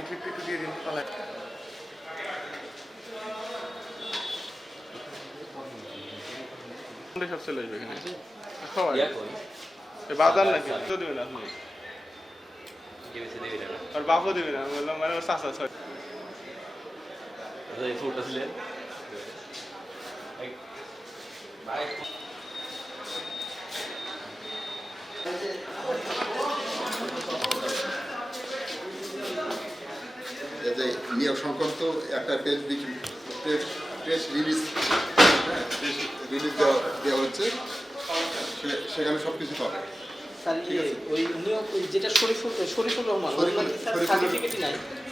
একটু দিয়ে দিন পালা। সব চলে আসবে এখানে খাওয়া বাজার নাকি তো দেবেন আপনি আর বাপও দেবেন আমি বললাম মানে ওর চাষা ছয় ফুলটা ছিলেন নিয়োগ সংক্রান্ত একটা প্রেস রিলিজ দেওয়া হচ্ছে, সেখানে সব কিছু পাবে।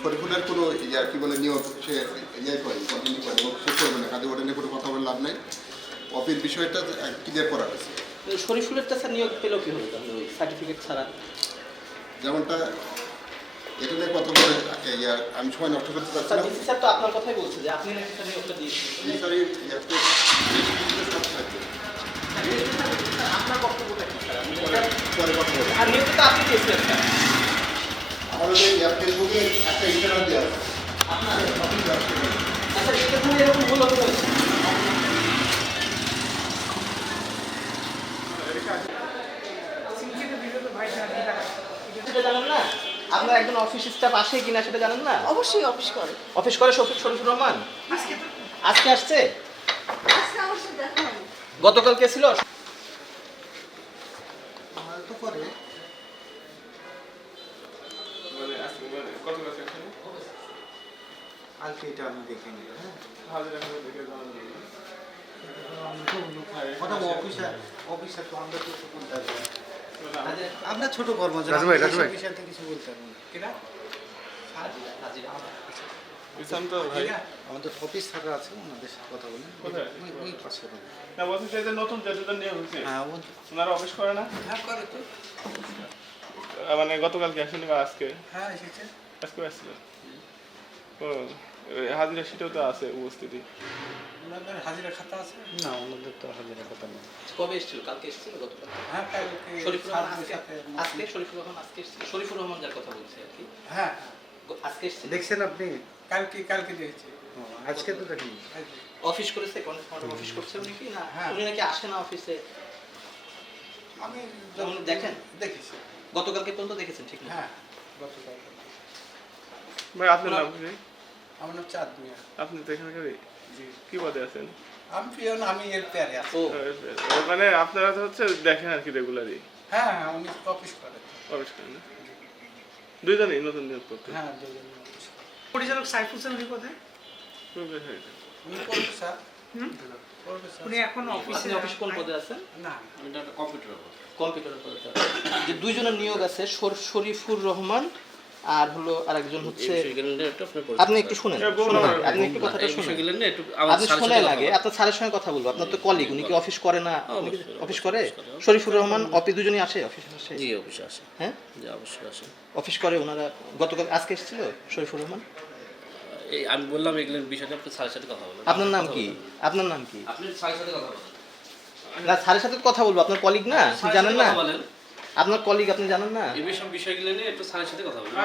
শরীফুলের কোনো কি বলে নিয়োগ সে করে কন্টিনিউ করে এবং সে করবে না, কাজে ওটা নিয়ে কোনো কথা বলে লাভ নাই। অফিস বিষয়টা ক্লিয়ার করা হয়েছে। শরীফুলেরটা স্যার নিয়োগ পেল কি হলো তাহলে ওই সার্টিফিকেট ছাড়া? যেমনটা এটা নিয়ে কথা বলে আমি সময় নষ্ট করতে চাচ্ছি না। স্যার তো আপনার কথাই বলছে যে আপনি নাকি নিয়োগটা দিয়েছেন। আপনার বক্তব্যটা কি স্যার? পরে কথা বলবো। আর নিয়োগটা তো আপনি দিয়েছিলেন স্যার। আমাদের ফেসবুকে একটা ইন্টারনেট দেওয়া আছে। আপনার আচ্ছা এটা ধরে এরকম ভুল হতে হয়েছে। জানেন না আপনার একজন অফিস স্টাফ আসে কিনা সেটা জানেন না? অবশ্যই অফিস করে। অফিস করে শরীফুর রহমান আজকে আসছে? গতকাল কে ছিল? তো করে কত আছে আজকে এটা আমি দেখে নিই। হ্যাঁ, হাজার দেখে জানান অফিসার তো আমরা তো আমরা ছোট কর্মচারী, বিষয় থেকে কিছু বলতে পারবো না। আমাদের অফিস থাকা আছে, ওনাদের সাথে কথা বলেন। ওই পাশে না বলছি যে নতুন যেটা নিয়োগ হয়েছে হ্যাঁ ওনারা অফিস করে না? হ্যাঁ করে তো। মানে গতকালকে আসেনি বা আজকে? হ্যাঁ এসেছে। আজকে আসছিল। ও হাজিরা সেটাও তো আছে উপস্থিতি। ওনাদের হাজিরা খাতা আছে? না, ওনাদের তো হাজিরা খাতা নেই। কবে এসেছিল? কালকে এসেছিল? গতকাল? হ্যাঁ কালকে। শরীফুর রহমান আজকে শরীফুর রহমান আজকে এসেছিল। শরীফুর রহমান যার কথা বলছে আর কি। হ্যাঁ আজকে এসেছিল। দেখছেন আপনি? কালকে দেখেছি। আজকে তো দেখিনি। অফিস করেছে, অফিস করছে উনি কি না? উনি নাকি আসে না অফিসে। আমি দেখেন দেখেছি গতকালকে পর্যন্ত দেখেছেন ঠিক না? হ্যাঁ গতকাল। ভাই আপনার নাম কি? আমার নাম চাঁদ মিয়া। আপনি তো এখানকার কি পদে আছেন? আমি পিয়ন, আমি এর পেয়ারে আছি। ও মানে আপনারা তো হচ্ছে দেখেন আর কি রেগুলারই? হ্যাঁ হ্যাঁ উনি অফিস করে। অফিস করেন না? দুইজনই নতুন নিয়োগ করতে? হ্যাঁ দুজন অফিস করে। পরিচালক সাইফুল উনি কোথায়? উনি করবে স্যার। করবে স্যার। উনি এখন অফিসে আপনি অফিস কোন পদে আছেন? না কম্পিউটারের পদে। যে দুইজনের নিয়োগ আছে, শরীফুর রহমান আর হলো আরেকজন হচ্ছে। আপনি একটু শুনেন, আপনি একটু কথাটা শুনেন, আপনি শুনেন আগে। আপনার স্যারের সঙ্গে কথা বলবো। আপনার তো কলিগ, উনি কি অফিস করে না? অফিস করে? শরীফুর রহমান অফিস দুজনই আসে অফিসে? আসে। জি অফিসে আসে। হ্যাঁ জি অবশ্যই আসে। অফিস করে ওনারা। গতকাল আজকে এসেছিল শরীফুর রহমান? এই আমি বললাম এগুলোর বিষয়টা আপনি স্যারের সাথে কথা বলুন। আপনার নাম কি? আপনার নাম কি? আপনি স্যারের সাথে কথা বলুন। না স্যারের সাথে কথা বলবো। আপনার কলিগ না, আপনি জানেন না? বলেন আপনার কলিগ, আপনি জানেন না? এই বিষয়গুলো নিয়ে একটু স্যারের সাথে কথা বলুন।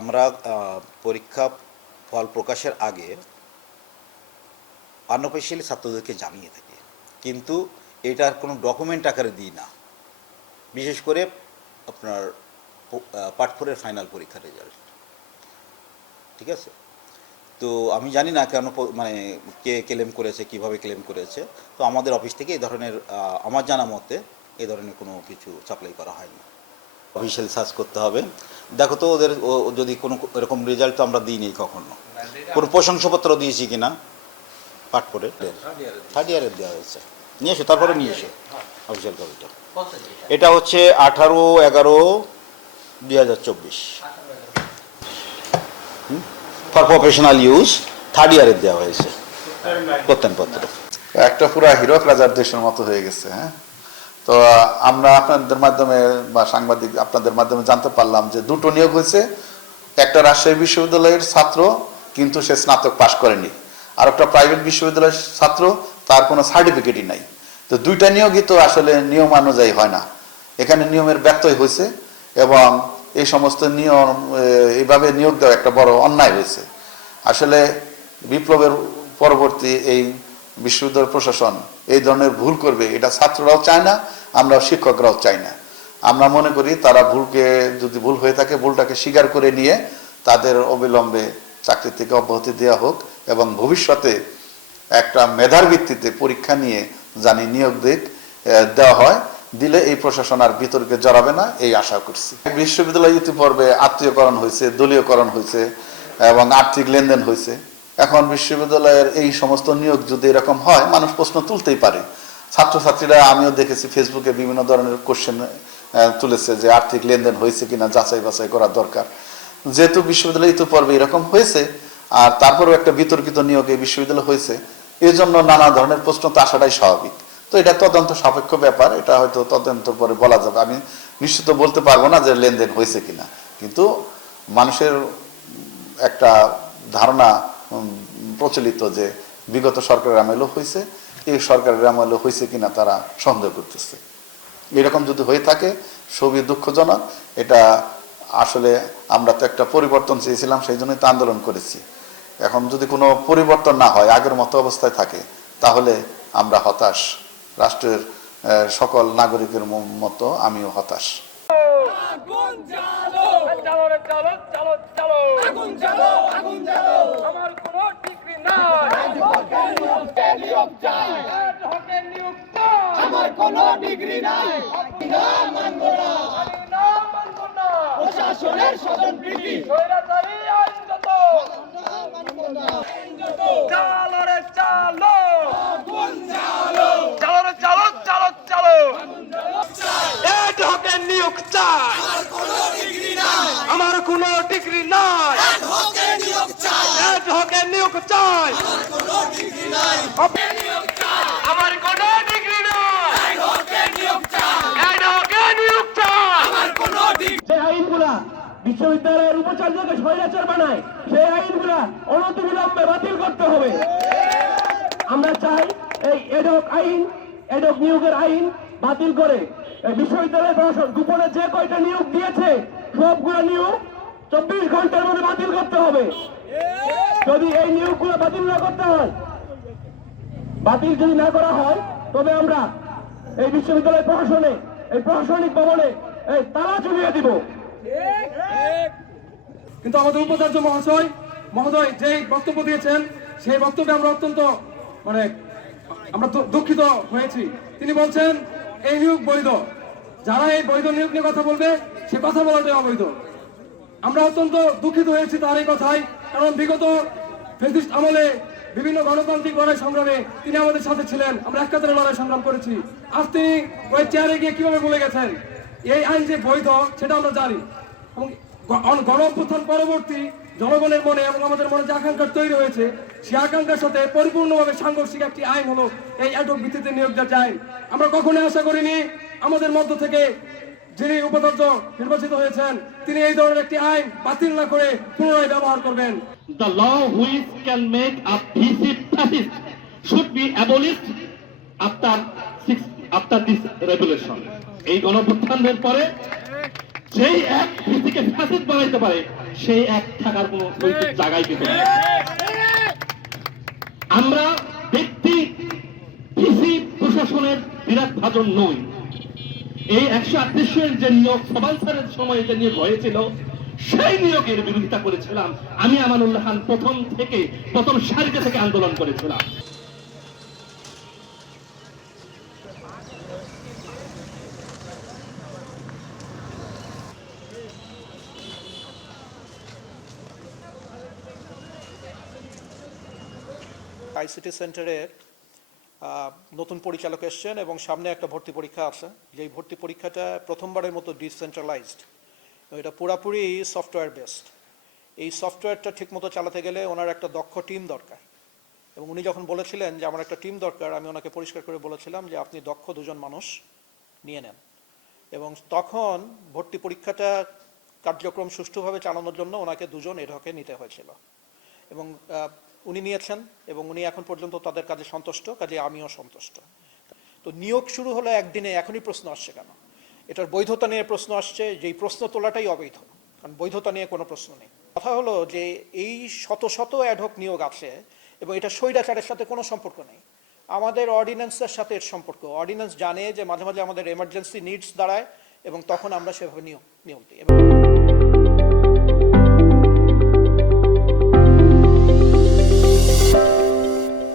আমরা পরীক্ষা ফল প্রকাশের আগে আনঅফিসিয়ালি ছাত্রদেরকে জানিয়ে থাকি, কিন্তু এটার কোনো ডকুমেন্ট আকারে দিই না। বিশেষ করে আপনার পার্ট 4-এর ফাইনাল পরীক্ষার রেজাল্ট, ঠিক আছে? তো আমি জানি না কেন, মানে কে ক্লেম করেছে, কিভাবে ক্লেম করেছে। তো আমাদের অফিস থেকে এই ধরনের, আমার জানা মতে এই ধরনের কোনো কিছু সাপ্লাই করা হয়নি। অফিসিয়াল সার্চ করতে হবে। দেখো তো ওদের যদি কোনো এরকম রেজাল্ট তো আমরা দিইনি কখনো। কোনো প্রশংসাপত্র দিয়েছি কিনা পাঠ করে? থার্ড ইয়ারের দেওয়া হয়েছে। নিয়ে এসো, তারপরে নিয়ে এসো অফিসিয়াল কপিটা। এটা হচ্ছে 18/11/2024 ফর প্রফেশনাল ইউজ, থার্ড ইয়ারের দেওয়া হয়েছে প্রত্যয়নপত্র। একটা পুরা হিরো রাজার দেশের মতো হয়ে গেছে। হ্যাঁ, তো আমরা আপনাদের মাধ্যমে বা সাংবাদিক আপনাদের মাধ্যমে জানতে পারলাম যে দুটো নিয়োগ হয়েছে। একটা রাজশাহী বিশ্ববিদ্যালয়ের ছাত্র, কিন্তু সে স্নাতক পাশ করেনি, আর একটা প্রাইভেট বিশ্ববিদ্যালয়ের ছাত্র, তার কোনো সার্টিফিকেটই নাই। তো দুইটা নিয়োগই তো আসলে নিয়মানুযায়ী হয় না, এখানে নিয়মের ব্যত্যয় হয়েছে এবং এই সমস্ত নিয়ম এইভাবে নিয়োগ দেওয়া একটা বড় অন্যায় হয়েছে। আসলে বিপ্লবের পরবর্তী এই বিশ্ববিদ্যালয় প্রশাসন এই ধরনের ভুল করবে এটা ছাত্ররাও চায় না, আমরা শিক্ষকরাও চাই না। আমরা মনে করি তারা ভুলকে, যদি ভুল হয়ে থাকে ভুলটাকে স্বীকার করে নিয়ে তাদের অবিলম্বে চাকরি থেকে অব্যাহতি দেওয়া হোক এবং ভবিষ্যতে একটা মেধার ভিত্তিতে পরীক্ষা নিয়ে জানি নিয়োগ দেওয়া হয়, দিলে এই প্রশাসন আর বিতর্কে জড়াবে না এই আশা করছি। বিশ্ববিদ্যালয় ইতিপূর্বে আত্মীয়করণ হয়েছে, দলীয়করণ হয়েছে এবং আর্থিক লেনদেন হয়েছে। এখন বিশ্ববিদ্যালয়ের এই সমস্ত নিয়োগ যদি এরকম হয়, মানুষ প্রশ্ন তুলতেই পারে। ছাত্রছাত্রীরা, আমিও দেখেছি ফেসবুকে বিভিন্ন ধরনের কোশ্চেন তুলেছে যে আর্থিক লেনদেন হয়েছে কিনা যাচাই বাছাই করা দরকার। যেহেতু বিশ্ববিদ্যালয় ইতিপূর্বে এরকম হয়েছে আর তারপরেও একটা বিতর্কিত নিয়োগে বিশ্ববিদ্যালয় হয়েছে, এই জন্য নানা ধরনের প্রশ্ন তো আসাটাই স্বাভাবিক। তো এটা তদন্ত সাপেক্ষ ব্যাপার, এটা হয়তো তদন্ত পরে বলা যাবে। আমি নিশ্চিত বলতে পারবো না যে লেনদেন হয়েছে কিনা, কিন্তু মানুষের একটা ধারণা প্রচলিত যে বিগত সরকারের আমলেও হয়েছে, এই সরকারের আমলেও হয়েছে কিনা তারা সন্দেহ করতেছে। এরকম যদি হয়ে থাকে খুবই দুঃখজনক। এটা আসলে আমরা তো একটা পরিবর্তন চেয়েছিলাম, সেই জন্যই তো আন্দোলন করেছি। এখন যদি কোনো পরিবর্তন না হয়, আগের মতো অবস্থায় থাকে, তাহলে আমরা হতাশ। রাষ্ট্রের সকল নাগরিকের মতো আমিও হতাশ। আমার কোনো ডিগ্রি নাই, প্রশাসনের স্বজনপ্রীতি চালো রে চালো, চালো রে চালো, চালো চালো, এড হকের নিয়োগ চাই, আমার কোনো ডিগ্রি নাই, এড হকের নিয়োগ চাই, আমার কোনো ডিগ্রি নাই, এড হকের নিয়োগ চাই, আমার কোনো ডিগ্রি। যে আইনগুলা বিশ্ববিদ্যালয়ের উপাচার্যকে স্বৈরাচার বানায়, সেই আইনগুলা অনতিবিলম্বে বাতিল করতে হবে। আমরা চাই এই এডহক আইন, এডহক নিয়োগের আইন বাতিল করে বিশ্ববিদ্যালয়ের প্রশাসন গোপনে যে কয়টা নিয়োগ দিয়েছে সবগুলো নিয়োগ 24 ঘন্টার মধ্যে বাতিল করতে হবে। যদি এই নিয়োগগুলো বাতিল না করতে হয়, বাতিল যদি না করা হয়, তবে আমরা এই বিশ্ববিদ্যালয় প্রশাসনে, এই প্রশাসনিক ভবনে এই তালা ঝুলিয়ে দিব। কিন্তু আমাদের উপাচার্য মহোদয় যে বক্তব্য দিয়েছেন, সেই বক্তব্যে আমরা অত্যন্ত আমরা দুঃখিত হয়েছি। তিনি বলছেন এই নিয়োগ বৈধ, যারা এই বৈধ নিয়োগ নিয়ে কথা বলবে সে কথা বলাটাই অবৈধ। আমরা অত্যন্ত দুঃখিত হয়েছি তার এই কথায়, কারণ বিগত ফ্যাসিস্ট আমলে বিভিন্ন গণতান্ত্রিক লড়াই সংগ্রামে তিনি আমাদের সাথে ছিলেন, আমরা এক কাতারে লড়াই সংগ্রাম করেছি। আজ তিনি ওই চেয়ারে গিয়ে কিভাবে বলে গেছেন এই আইন যে বৈধ সেটা আমরা জানি। এবং গণ অভ্যুত্থান পরবর্তী জনগণের মনে এবং আমাদের মনে যে আকাঙ্ক্ষা তৈরি হয়েছে, সেই আকাঙ্ক্ষার সাথে পরিপূর্ণভাবে সাংঘর্ষিক একটি আইন হলো এই এডহক ভিত্তিতে নিয়োগ দেওয়ার আইন। আমরা কখনোই আশা করিনি আমাদের মধ্য থেকে যিনি উপাচার্য নির্বাচিত হয়েছেন তিনি এই ধরনের একটি আইন বাতিল না করে পুনরায় ব্যবহার করবেন। The law which can make a fascist should be abolished after this revolution. এই গণঅভ্যুত্থানের পরে যেই এক ভিত্তিকে ফ্যাসিস্ট বানাইতে পারে সেই এক থাকার কোনো নৈতিক জায়গায় দিতে পারে। আমরা ব্যক্তি ভিসি প্রশাসনের বিরাট ভাজন নই। এই 138 যে নিয়োগ সবালসারের সময় যে নিয়োগ হয়েছিল সেই নিয়োগের বিরোধিতা করেছিলাম। আমি আমানুল্লাহ খান প্রথম সারিতে থেকে আন্দোলন করেছিলাম। আইসিটি সেন্টারের নতুন পরিচালক এসছেন এবং সামনে একটা ভর্তি পরীক্ষা আছে। যেই ভর্তি পরীক্ষাটা প্রথমবারের মতো ডিসেন্ট্রালাইজড, এটা পুরাপুরি সফটওয়্যার বেসড। এই সফটওয়্যারটা ঠিকমতো চালাতে গেলে ওনার একটা দক্ষ টিম দরকার, এবং উনি যখন বলেছিলেন যে আমার একটা টিম দরকার, আমি ওনাকে পরিষ্কার করে বলেছিলাম যে আপনি দক্ষ দুজন মানুষ নিয়ে নেন এবং তখন ভর্তি পরীক্ষাটা কার্যক্রম সুষ্ঠুভাবে চালানোর জন্য ওনাকে দুজন এডহকে নিতে হয়েছিল এবং উনি নিয়েছেন এবং উনি এখন পর্যন্ত তাদের কাজে সন্তুষ্ট, কাজে আমিও সন্তুষ্ট। তো নিয়োগ শুরু হলো একদিনে, এখনই প্রশ্ন আসছে কেন? এটার বৈধতা নিয়ে প্রশ্ন আসছে, যেই প্রশ্ন তোলাটাই অবৈধ, কারণ বৈধতা নিয়ে কোনো প্রশ্ন নেই। কথা হলো যে এই শত শত অ্যাডহক নিয়োগ আছে এবং এটা স্বৈরাচারের সাথে কোনো সম্পর্ক নেই, আমাদের অর্ডিন্যান্সের সাথে এর সম্পর্ক। অর্ডিন্যান্স জানে যে মাঝে মাঝে আমাদের এমার্জেন্সি নিডস দাঁড়ায় এবং তখন আমরা সেভাবে নিয়োগ দিই।